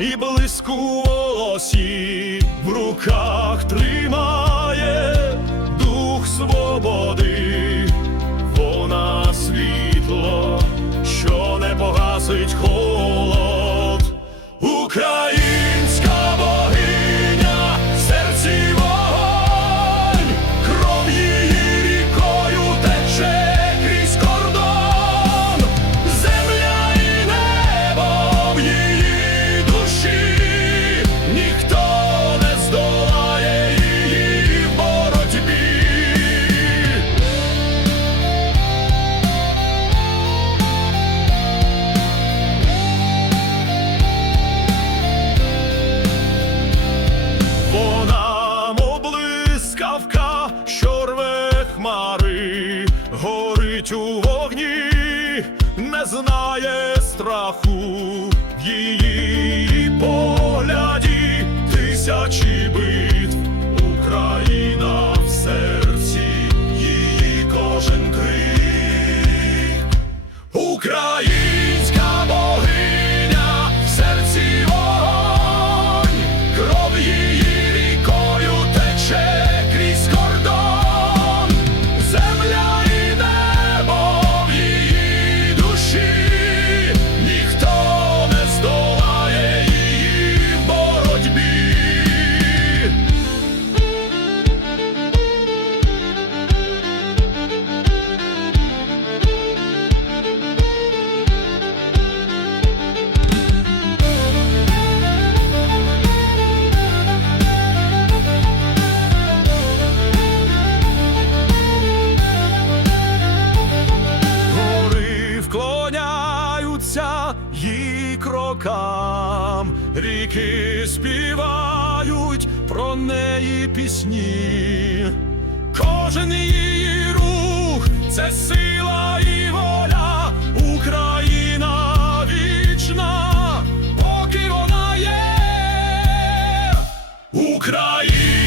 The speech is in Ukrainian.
блиску волосі, в руках тримає дух свободи, вона світло, що не погасить холод. Українська горить у вогні, не знає страху її її крокам, ріки співають про неї пісні, кожен її рух це сила і воля, Україна вічна, поки вона є. Україна.